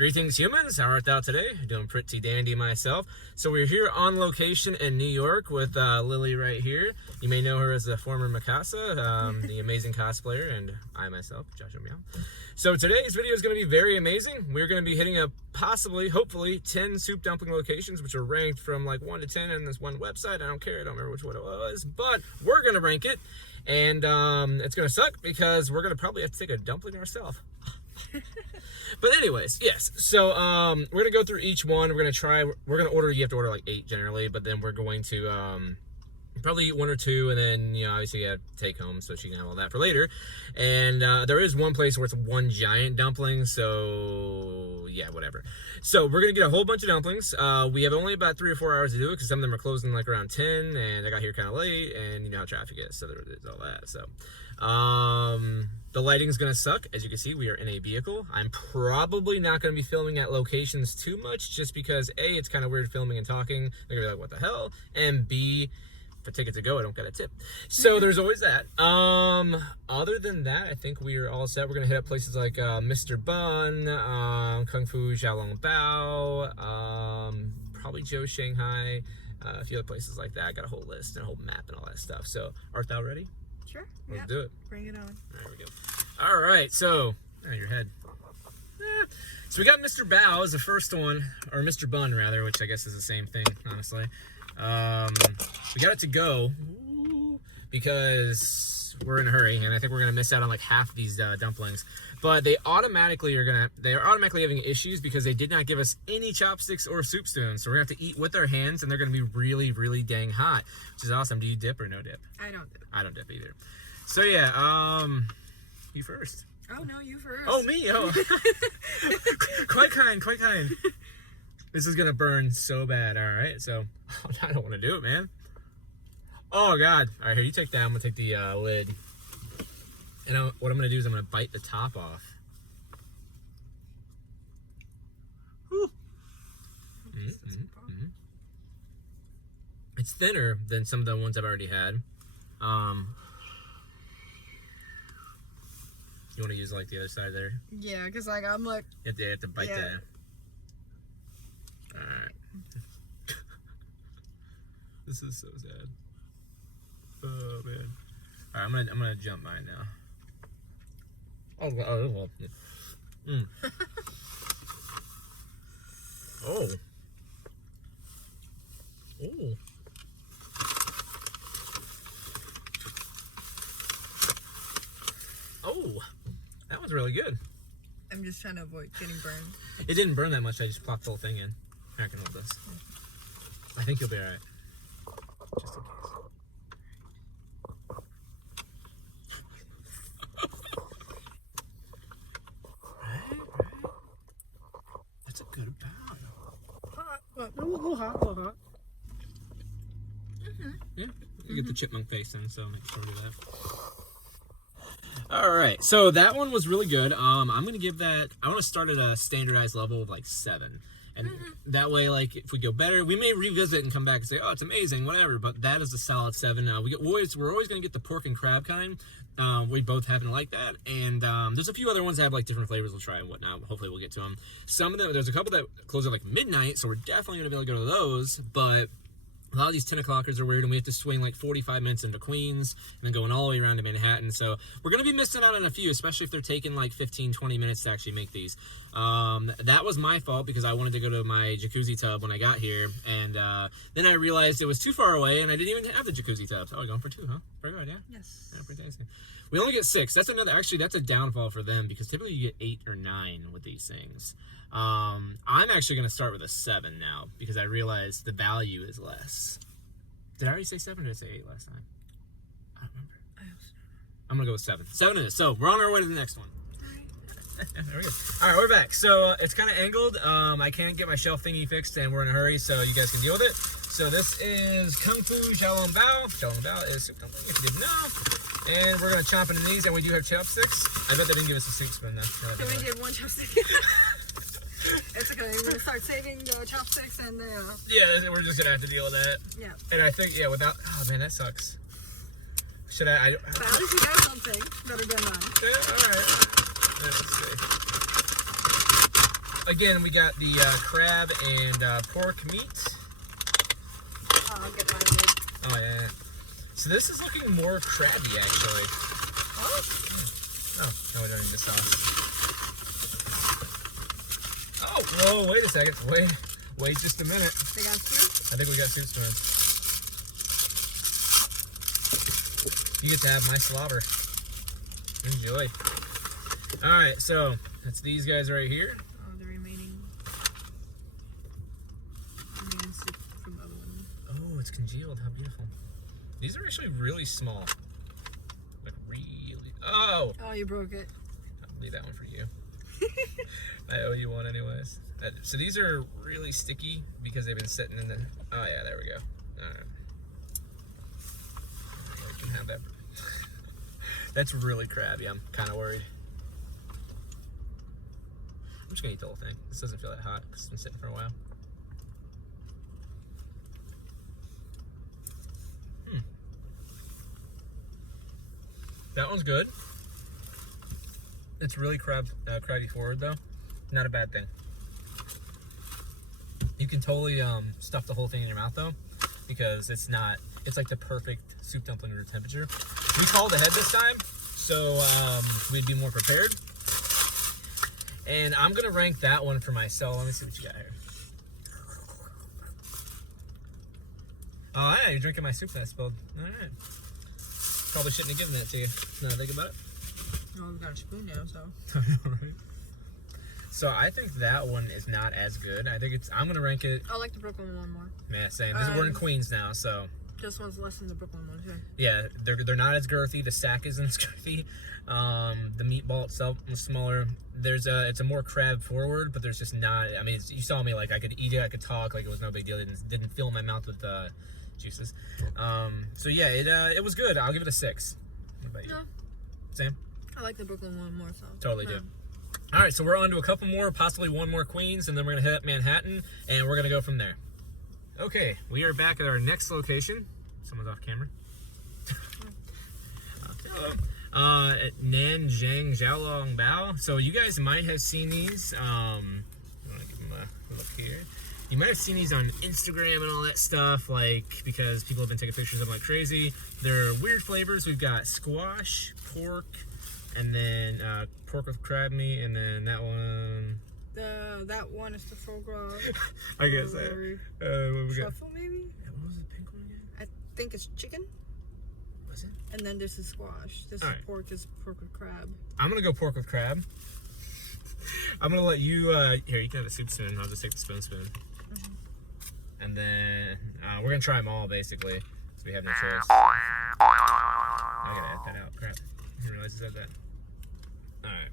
Greetings, humans. How art thou today? Doing pretty dandy myself. So we're here on location in New York with Lily right here. You may know her as the former Mikasa, the amazing cosplayer, and I myself, Joshua Meow. So today's video is going to be very amazing. We're going to be hitting up possibly, hopefully, 10 soup dumpling locations, which are ranked from like 1 to 10 on this one website. I don't care. I don't remember which one it was, but we're going to rank it. And it's going to suck because we're going to probably have to take a dumpling ourselves. But anyways, yes, so we're gonna go through each one. We're gonna order, you have to order like 8 generally, but then we're going to probably eat 1 or 2, and then, you know, obviously you have to take home so she can have all that for later. And there is one place where it's one giant dumpling, so yeah, whatever. So we're gonna get a whole bunch of dumplings. We have only about 3 or 4 hours to do it because some of them are closing like around 10, and I got here kind of late, and you know how traffic is, so there's all that. So the lighting's gonna suck. As you can see, we are in a vehicle. I'm probably not gonna be filming at locations too much just because A, it's kind of weird filming and talking. They're gonna be like, what the hell? And B, if I take it to go, I don't get a tip. So there's always that. Other than that, I think we are all set. We're gonna hit up places like Mr. Bund, Kung Fu Xiaolong Bao, probably Joe Shanghai, a few other places like that. I got a whole list and a whole map and all that stuff. So art thou ready? Sure. Let's do it. Bring it on. There we go. All right, so your head. So we got Mr. Bao as the first one, or Mr. Bun rather, which I guess is the same thing, honestly. We got it to go because we're in a hurry, and I think we're gonna miss out on like half of these dumplings. But they are automatically having issues because they did not give us any chopsticks or soup spoons. So we're gonna have to eat with our hands, and they're gonna be really, really dang hot, which is awesome. Do you dip or no dip? I don't dip. I don't dip either. So yeah, you first. Oh no, you first. Oh, me? Oh. Quite kind. This is gonna burn so bad. All right, so I don't want to do it, man. Oh God! All right, here, you take that. I'm gonna take the lid, and what I'm gonna do is I'm gonna bite the top off. It's thinner than some of the ones I've already had. You want to use like the other side there? Yeah, because like I'm like. You have to bite that. All right. This is so sad. Oh man. All right, I'm gonna jump mine now. Oh. Oh. Oh. Oh, that one's really good. I'm just trying to avoid getting burned. It didn't burn that much. I just plopped the whole thing in. Here, I can hold this. I think you'll be all right. Just in case. Right. That's a good amount. Hot, but A little hot. Yeah, you get the chipmunk face in, so make sure to do that. All right, so that one was really good. I'm gonna give that. I want to start at a standardized level of like 7, and that way, like if we go better, we may revisit and come back and say, "Oh, it's amazing," whatever. But that is a solid 7. We're always gonna get the pork and crab kind. We both happen to like that, and there's a few other ones that have like different flavors. We'll try and whatnot. Hopefully, we'll get to them. Some of them, there's a couple that close at like midnight, so we're definitely gonna be able to go to those, but. A lot of these 10 o'clockers are weird, and we have to swing like 45 minutes into Queens and then going all the way around to Manhattan. So we're going to be missing out on a few, especially if they're taking like 15, 20 minutes to actually make these. That was my fault because I wanted to go to my jacuzzi tub when I got here. And then I realized it was too far away, and I didn't even have the jacuzzi tub. Oh, we're going for 2, huh? Very good, yeah? Yes. Yeah, pretty tasty. We only get 6. That's a downfall for them because typically you get 8 or 9 with these things. I'm actually going to start with a 7 now because I realized the value is less. Did I already say 7 or did I say 8 last time? I don't remember. I'm going to go with 7. 7 it is. So we're on our way to the next one. There we go. All right, we're back. So it's kind of angled. I can't get my shelf thingy fixed, and we're in a hurry, so you guys can deal with it. So this is Kung Fu Xiaolong Bao. Xiaolong Bao is soup dumpling, if you didn't know. And we're going to chomp into these, and we do have chopsticks. I bet they didn't give us a soup spoon, though. Can we get 1 chopstick? It's okay. We're gonna start saving the chopsticks and the. Yeah, we're just gonna have to deal with that. Yeah. And I think without. Oh man, that sucks. Should I? But at least you got something better than none. Yeah, all right. Let's see. again, we got the crab and pork meat. I'll get mine made. Oh, yeah. So this is looking more crabby, actually. Oh? Oh, no, we don't need the sauce. Oh, whoa, wait a second. Wait just a minute. They got soup? I think we got soup spoons. You get to have my slobber. Enjoy. Alright, so that's these guys right here. Oh, the remaining soup from the other one. Oh, it's congealed. How beautiful. These are actually really small. Like, really. Oh! Oh, you broke it. I'll leave that one for you. I owe you one anyways. So these are really sticky because they've been sitting in the... Oh, yeah, there we go. Alright. You can have that. That's really crabby. I'm kind of worried. I'm just going to eat the whole thing. This doesn't feel that hot because it's been sitting for a while. That one's good. It's really crabby forward though. Not a bad thing. You can totally stuff the whole thing in your mouth though, because it's like the perfect soup dumpling room temperature. We called ahead this time, so we'd be more prepared. And I'm gonna rank that one for myself. Let me see what you got here. Oh yeah, you're drinking my soup that I spilled. All right. Probably shouldn't have given that to you. Now that I think about it. Oh, we've got a spoon now, so. I know, right? So I think that one is not as good. I'm gonna rank it. I like the Brooklyn one more. Yeah, same. We're in Queens now, so. This one's less than the Brooklyn one too. Yeah, they're not as girthy. The sack isn't as girthy. The meatball itself is smaller. It's a more crab forward, but there's just not. I mean, you saw me, like I could eat it, I could talk, like it was no big deal. It didn't fill my mouth with juices. So yeah, it was good. I'll give it a 6. What about you? No. Same. I like the Brooklyn one more, so. Totally do. All right, so we're on to a couple more, possibly one more Queens, and then we're gonna hit up Manhattan, and we're gonna go from there. Okay, we are back at our next location. Someone's off camera. At Nan Jiang Xiao Bao. So you guys might have seen these. I want to give them a look here. You might have seen these on Instagram and all that stuff, like, because people have been taking pictures of them like crazy. They're weird flavors. We've got squash, pork, and then pork with crab meat, and then that one. That one is the foie gras. I guess that. What we got? Truffle, maybe? What was the pink one again? I think it's chicken. Was it? And then this is squash. This is right. pork. This is pork with crab. I'm gonna go pork with crab. I'm gonna let you. Here, you can have a soup spoon. I'll just take the spoon. Mm-hmm. And then we're gonna try them all basically, so we have no choice. I gotta edit that out. Crap. I didn't realize I said that. All right.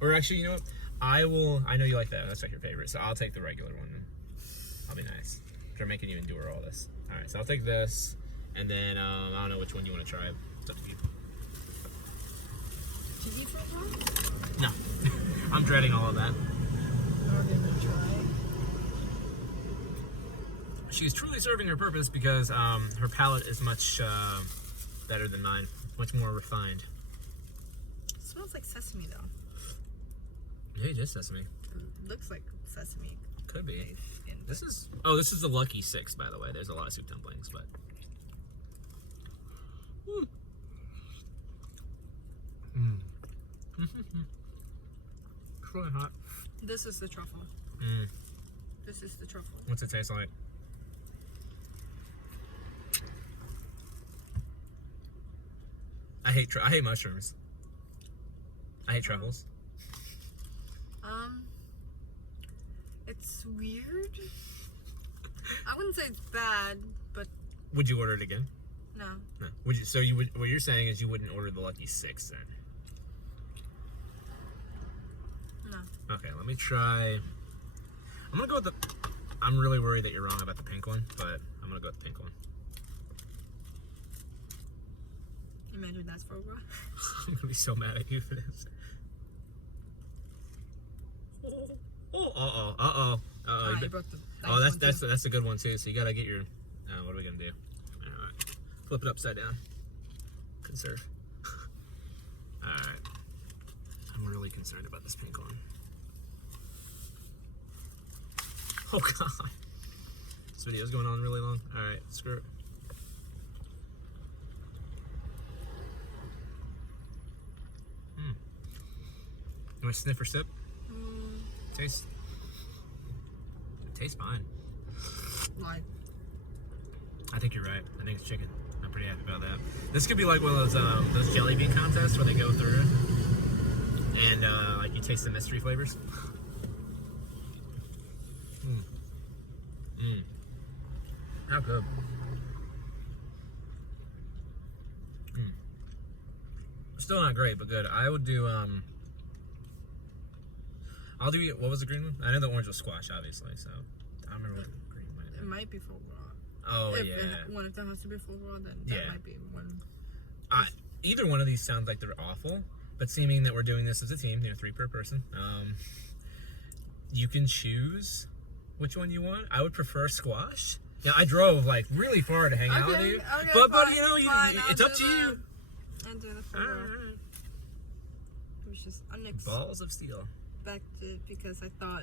Or actually, you know what? I know you like that. That's like your favorite. So I'll take the regular one. I'll be nice. They're making you endure all this. All right. So I'll take this, and then I don't know which one you want to try. It's up to you. Did you eat foie gras? No. I'm dreading all of that. Or did you try? She's truly serving her purpose because her palate is much better than mine. Much more refined. It smells like sesame though. Yeah, it is sesame. It looks like sesame. Could be. And This is the lucky 6, by the way. There's a lot of soup dumplings, but. It's really hot. this is the truffle. Mm. This is the truffle. What's it taste like? I hate mushrooms. I hate truffles. It's weird. I wouldn't say it's bad, but Would you order it again? no. No. Would you? So you would? What you're saying is you wouldn't order the lucky 6 then? No. Okay, let me try. I'm gonna go with the. I'm really worried that you're wrong about the pink one, but I'm gonna go with the pink one. Imagine that's foie gras. I'm gonna be so mad at you for this. You broke the Oh, one too. that's a good one too. So you gotta get your. What are we gonna do? All right, flip it upside down. Conserve. All right. I'm really concerned about this pink one. Oh god. This video's going on really long. Alright, screw it. You want to sniff or sip? Tastes fine. Like, I think you're right. I think it's chicken. I'm pretty happy about that. This could be like one of those jelly bean contests where they go through and like you taste the mystery flavors. How good. Still not great, but good. I would do I'll do, what was the green one? I know the orange was squash, obviously, so I don't remember what the green might have it been. might be foie gras. Oh, If yeah. if that has to be foie gras, then Yeah. that might be one. Either one of these sounds like they're awful, but seeming that we're doing this as a team, 3 per person, you can choose which one you want. I would prefer squash. Yeah, I drove like really far to hang out with you, Okay, but fine, you know, fine, it's I'll up to do you. I'll do the foie gras. It was just next Balls of steel. back to because I thought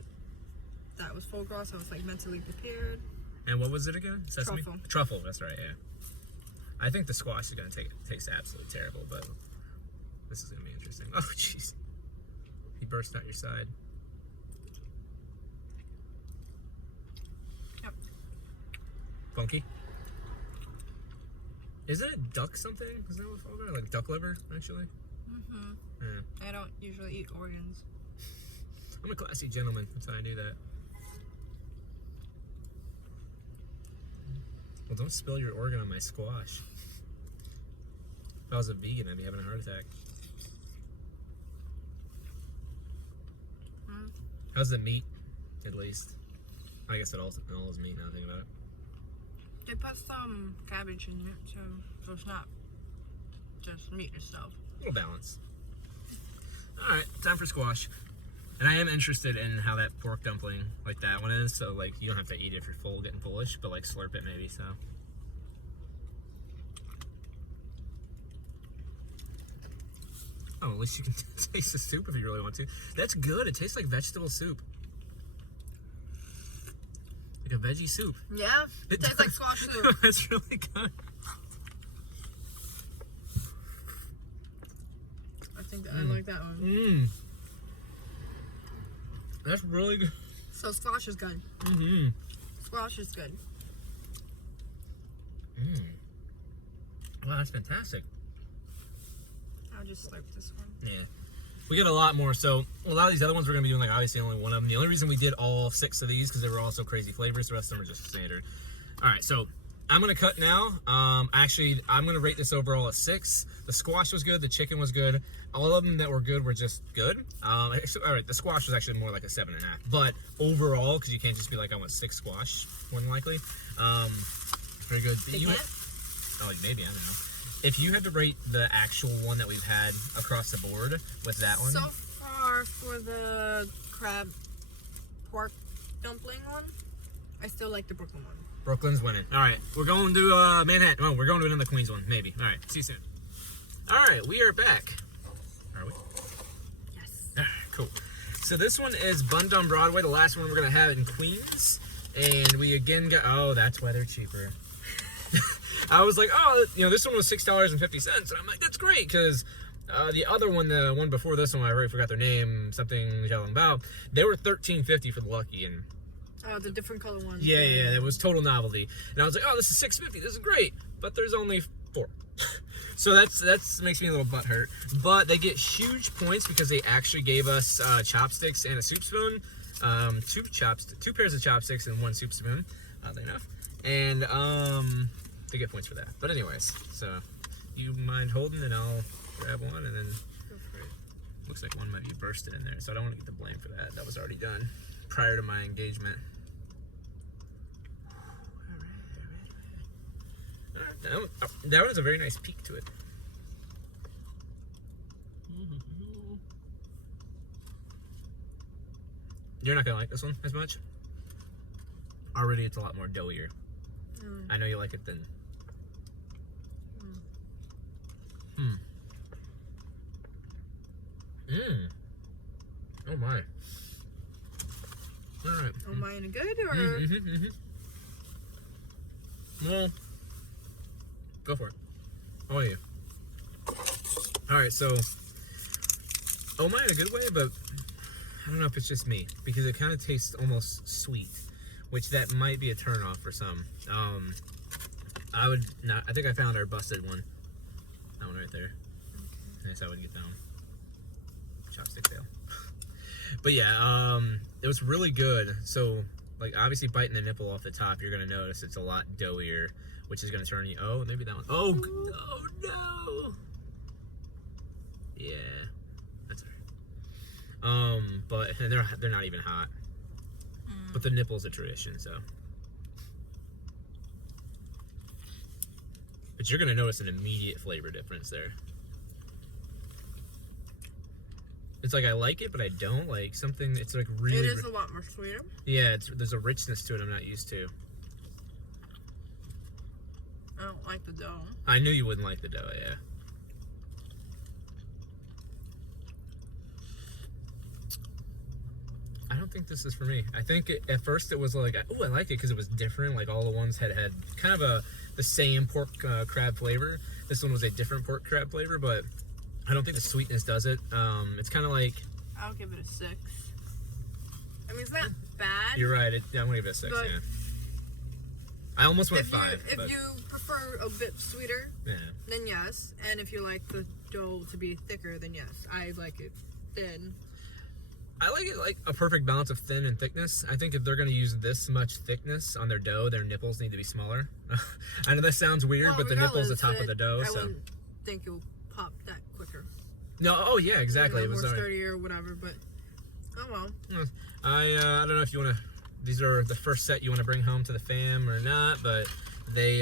that was foie gras, so I was like mentally prepared. And what was it again? Sesame? Truffle. Truffle, that's right, yeah. I think the squash is going to taste absolutely terrible, but this is going to be interesting. Oh, jeez. He burst out your side. Yep. Funky? Isn't it duck something? Is that what foie gras? Like duck liver, actually? Yeah. I don't usually eat organs. I'm a classy gentleman. That's how I do that. Well, don't spill your organ on my squash. If I was a vegan, I'd be having a heart attack. How's the meat, at least? I guess it all is meat now, think about it. They put some cabbage in it, so it's not just meat itself. A little balance. Alright, time for squash. And I am interested in how that pork dumpling, like that one is, so like you don't have to eat it if you're full, getting foolish, but like slurp it maybe, so. Oh, at least you can taste the soup if you really want to. That's good, it tastes like vegetable soup. Like a veggie soup. Yeah, it tastes like squash soup. It's really good. I think I like that one. That's really good. So squash is good. Squash is good. Wow, that's fantastic. I'll just slurp this one. Yeah. We got a lot more. So a lot of these other ones we're going to be doing, like, obviously only one of them. The only reason we did all 6 of these because they were all so crazy flavors. The rest of them are just standard. All right, so I'm going to cut now. Actually, I'm going to rate this overall a 6. The squash was good. The chicken was good. All of them that were good were just good. All right, the squash was actually more like a 7.5. But overall, because you can't just be like, I want 6 squash, more than likely. Very good. Oh, maybe, I don't know. If you had to rate the actual one that we've had across the board with that one. So far for the crab pork dumpling one, I still like the Brooklyn one. Brooklyn's winning. All right, we're going to Manhattan. Oh, we're going to another Queens one, maybe. All right, see you soon. All right, we are back. Are we? Yes. Cool. So this one is Bund on Broadway, the last one we're going to have in Queens. And we again got, oh, that's why they're cheaper. I was like, oh, you know, this one was $6.50. And I'm like, that's great, because the other one, the one before this one, I already forgot their name, something Jiang Bao, they were $13.50 for the Lucky. And Oh, the different color one. yeah, it was total novelty. And I was like, oh, this is $6.50, this is great. But there's only 4. So that's makes me a little butthurt. But they get huge points because they actually gave us chopsticks and a soup spoon. 2 pairs of chopsticks and 1 soup spoon, oddly enough. And they get points for that. But anyways, so you mind holding and I'll grab one and then Go for it. looks like one might be bursted in there. So I don't want to get the blame for that. That was already done prior to my engagement. Alright. That one has a very nice peak to it. You're not gonna like this one as much. Already, it's a lot more doughier. I know you like it then. Oh my. All right. Am I any good or? Well, go for it. Oh yeah. All right, so oh my in a good way, but I don't know if it's just me because it kind of tastes almost sweet, which that might be a turnoff for some. I would not. I think I found our busted one. That one right there. I guess I wouldn't get that one. Chopstick fail. But yeah, it was really good. So, like, obviously biting the nipple off the top, you're gonna notice it's a lot doughier, which is gonna turn you. Oh, maybe that one. Oh no. Yeah, that's alright. But they're not even hot. But the nipple's a tradition, so. But you're gonna notice an immediate flavor difference there. It's like I like it, but I don't like something. It's like really. It is a lot more sweeter. Yeah, there's a richness to it I'm not used to. I don't like the dough. I knew you wouldn't like the dough, yeah. I don't think this is for me. I think at first it was like, oh, I like it because it was different. Like all the ones had kind of the same pork crab flavor. This one was a different pork crab flavor, but I don't think the sweetness does it. It's kind of like... I'll give it a 6. I mean, it's not bad. You're right. I'm going to give it a 6, yeah. I almost went 5. If you prefer a bit sweeter, then yes. And if you like the dough to be thicker, then yes. I like it thin. I like it like a perfect balance of thin and thickness. I think if they're going to use this much thickness on their dough, their nipples need to be smaller. I know that sounds weird, but the nipple's the top of the dough. I wouldn't think you'll pop that quicker. No, oh yeah, exactly. It was more sturdy or whatever, but oh well. I don't know if you want to. These are the first set you want to bring home to the fam or not, but they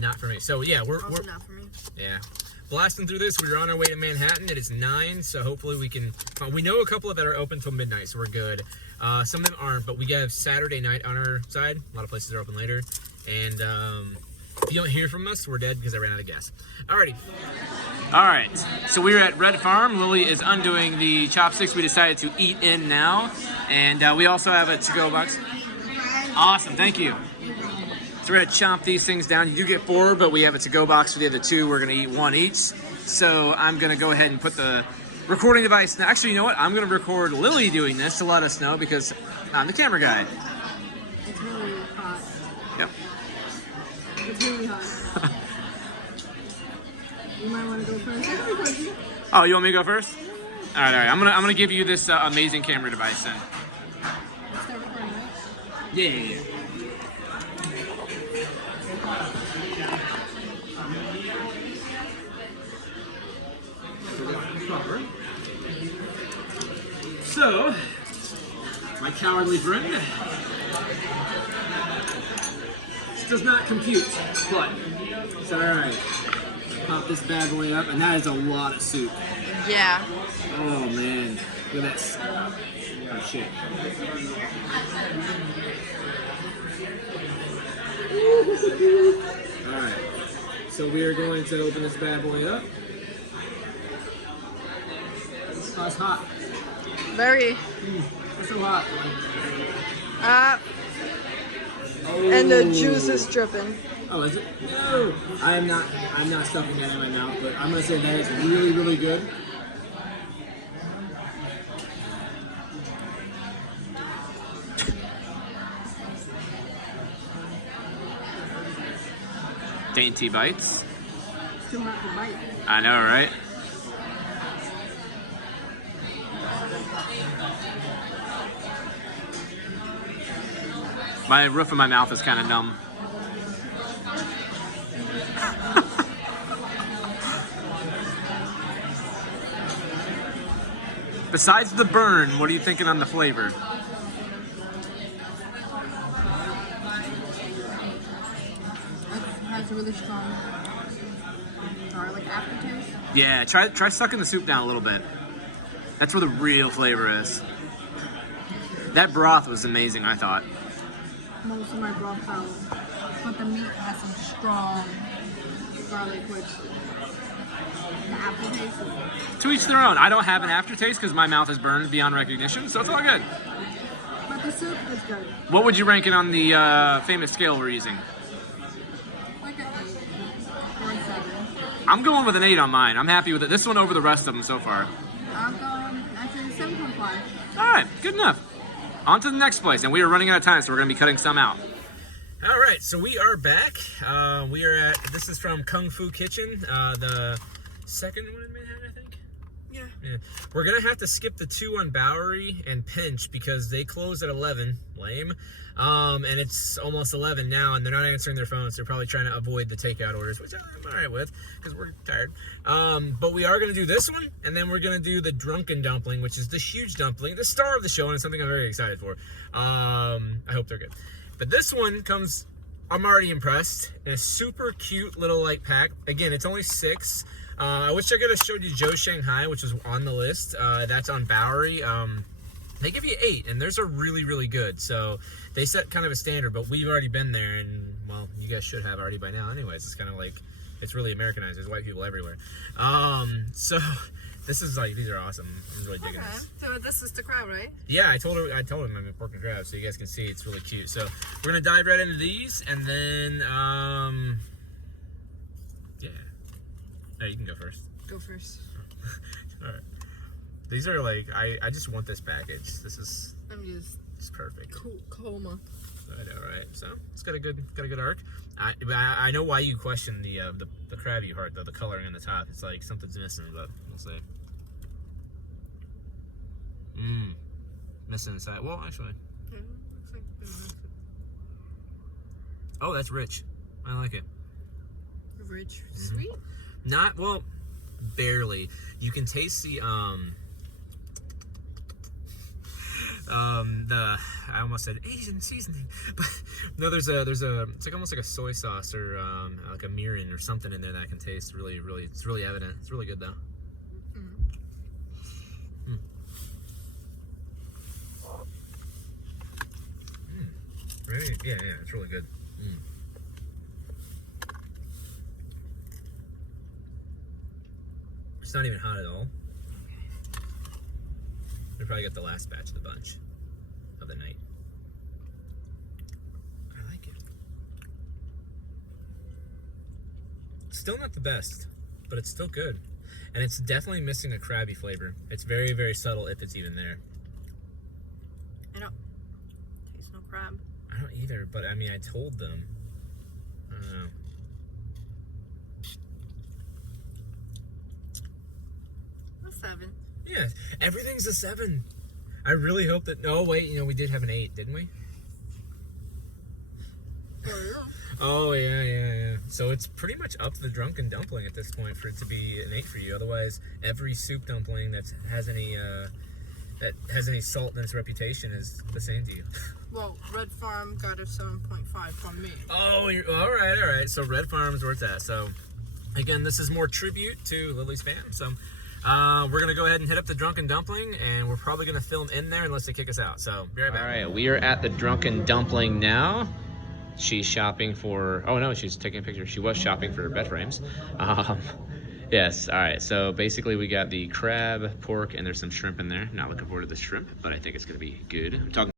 not for me. So yeah, we're not for me. Yeah, blasting through this. We're on our way to Manhattan. It is 9, so hopefully we can. We know a couple that are open till midnight, so we're good. Some of them aren't, but we have Saturday night on our side. A lot of places are open later, and if you don't hear from us, we're dead because I ran out of gas. Alrighty. All right, so we're at Red Farm. Lily is undoing the chopsticks we decided to eat in now. And we also have a to-go box. Awesome, thank you. So we're gonna chomp these things down. You do get 4, but we have a to-go box for the other 2. We're gonna eat 1 each. So I'm gonna go ahead and put the recording device. Now, actually, you know what? I'm gonna record Lily doing this to let us know because I'm the camera guy. It's really hot. Yep. It's really hot. You might want to go first. Oh, you want me to go first? All right. I'm gonna give you this amazing camera device then. Start recording, right? Yeah. So, my cowardly friend. This does not compute, but it's all right. Pop this bad boy up, and that is a lot of soup. Yeah. Oh man, look at this. Oh shit. Alright, so we are going to open this bad boy up. Oh, it's hot. Very. It's so hot. And the juice is dripping. Oh, is it? No! I'm not stuffing that in my mouth, but I'm gonna say that is really, really good. Dainty bites. It's too hot to bite. I know, right? My roof of my mouth is kind of numb. Besides the burn, what are you thinking on the flavor? It has a really strong garlic aftertaste. Yeah, try sucking the soup down a little bit. That's where the real flavor is. That broth was amazing, I thought. Most of my broth out, but the meat has some strong garlic, which the aftertaste is... To each their own. I don't have an aftertaste because my mouth is burned beyond recognition, so it's all good. soup is good. What would you rank it on the famous scale we're using? Like an 8 or a 7. I'm going with an 8 on mine. I'm happy with it. This one over the rest of them so far. I'm going actually 7.5. All right, good enough. On to the next place, and we are running out of time, so we're going to be cutting some out. All right, so we are back. We are at, this is from Kung Fu Kitchen, the second one in Manhattan, I think? Yeah. We're going to have to skip the 2 on Bowery and Pinch because they close at 11. Lame. And it's almost 11 now, and they're not answering their phones. They're probably trying to avoid the takeout orders, which I'm all right with because we're tired. But we are going to do this one, and then we're going to do the Drunken Dumpling, which is the huge dumpling, the star of the show, and it's something I'm very excited for. I hope they're good. But this one comes, I'm already impressed, in a super cute little like pack. Again, it's only 6. I wish I could have showed you Joe Shanghai, which was on the list. That's on Bowery. They give you 8, and theirs are really, really good. So they set kind of a standard, but we've already been there, and, well, you guys should have already by now anyways. It's kind of like, it's really Americanized. There's white people everywhere. So this is like, these are awesome. I'm really digging this. So this is the crab, right? Yeah, I told him I'm a pork and crab, so you guys can see it's really cute. So we're going to dive right into these, and then, yeah. No, you can go first. Go first. All right. These are like, I just want this package. This is it's perfect. Coma. I know, right? So it's got a good arc. I know why you question the crabby heart though. The coloring on the top, it's like something's missing, but we'll see. Missing inside. Well, actually. Oh, that's rich. I like it. Rich, sweet. Not well, barely. You can taste the I almost said Asian seasoning, but no, there's a it's like almost like a soy sauce or like a mirin or something in there that I can taste. Really, it's really evident. It's really good though. Right? Yeah, it's really good. It's not even hot at all. We probably got the last batch of the bunch of the night. I like it. Still not the best, but it's still good. And it's definitely missing a crabby flavor. It's very, very subtle if it's even there. I don't taste no crab. I don't either, but I mean, I told them. I don't know. A 7. Yeah, everything's a 7. I really hope that. No, wait, we did have an 8, didn't we? Oh, yeah. So it's pretty much up to the Drunken Dumpling at this point for it to be an 8 for you. Otherwise, every soup dumpling that has any salt in its reputation is the same to you. Well, Red Farm got a 7.5 from me. Oh, all right. So Red Farm's where it's at. So again, this is more tribute to Lily's fam. So we're gonna go ahead and hit up the Drunken Dumpling, and we're probably gonna film in there unless they kick us out. So be right back. All right, we are at the Drunken Dumpling now. She's shopping for. Oh no, she's taking a picture. She was shopping for bed frames. Yes. All right. So basically, we got the crab, pork, and there's some shrimp in there. Not looking forward to the shrimp, but I think it's gonna be good. I'm talking.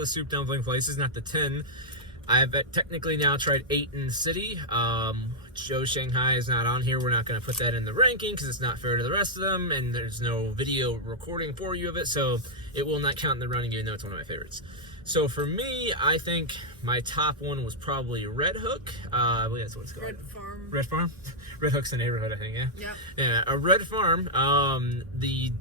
The soup dumpling places, not the 10. I've technically now tried 8 in the city. Joe Shanghai is not on here. We're not going to put that in the ranking because it's not fair to the rest of them, and there's no video recording for you of it, so it will not count in the running, even though it's one of my favorites. So for me, I think my top one was probably Red Hook. I believe that's what it's called. Red Farm. Red Farm? Red Hook's the neighborhood, I think, yeah? Yeah. Yeah, a Red Farm. The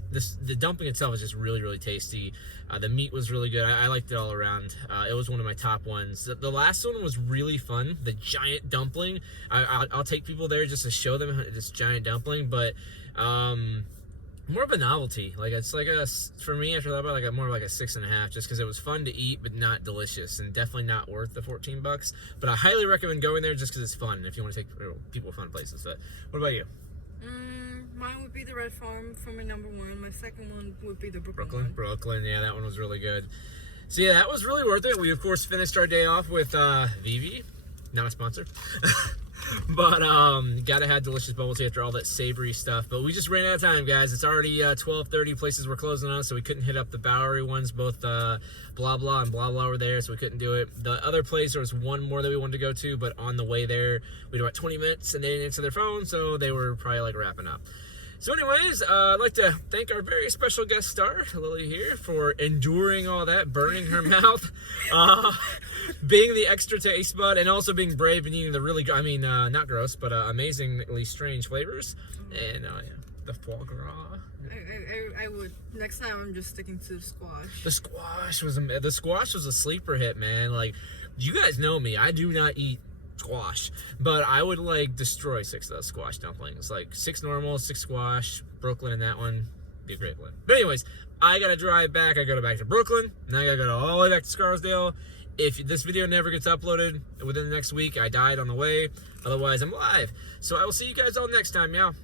dumpling itself is just really, really tasty. The meat was really good. I liked it all around. It was one of my top ones. The last one was really fun. The giant dumpling. I'll take people there just to show them this giant dumpling, but more of a novelty. Like, it's like for me, after that, like more like a 6.5, just because it was fun to eat, but not delicious, and definitely not worth the $14. But I highly recommend going there just because it's fun. If you want to take people to fun places. But what about you? Mine would be the Red Farm for my number one. My second one would be the Brooklyn one. Brooklyn, yeah, that one was really good. So yeah, that was really worth it. We of course finished our day off with Vivi, not a sponsor, but gotta have delicious bubble tea after all that savory stuff. But we just ran out of time, guys. It's already 12:30. Places were closing on, so we couldn't hit up the Bowery ones. Both Blah Blah and Blah Blah were there, so we couldn't do it. The other place, there was one more that we wanted to go to, but on the way there, we had about 20 minutes, and they didn't answer their phone, so they were probably like wrapping up. So anyways, I'd like to thank our very special guest star, Lily here, for enduring all that, burning her mouth, being the extra taste bud, and also being brave and eating the really, not gross, but amazingly strange flavors. And the foie gras. I would. Next time, I'm just sticking to the squash. The squash was a sleeper hit, man. Like, you guys know me. I do not eat squash, but I would like destroy 6 of those squash dumplings. Like 6 normal, 6 squash, Brooklyn, and that one be a great blend. But anyways, I gotta drive back. I gotta go back to Brooklyn, and I gotta go all the way back to Scarsdale. If this video never gets uploaded within the next week, I died on the way. Otherwise, I'm live. So I will see you guys all next time, y'all.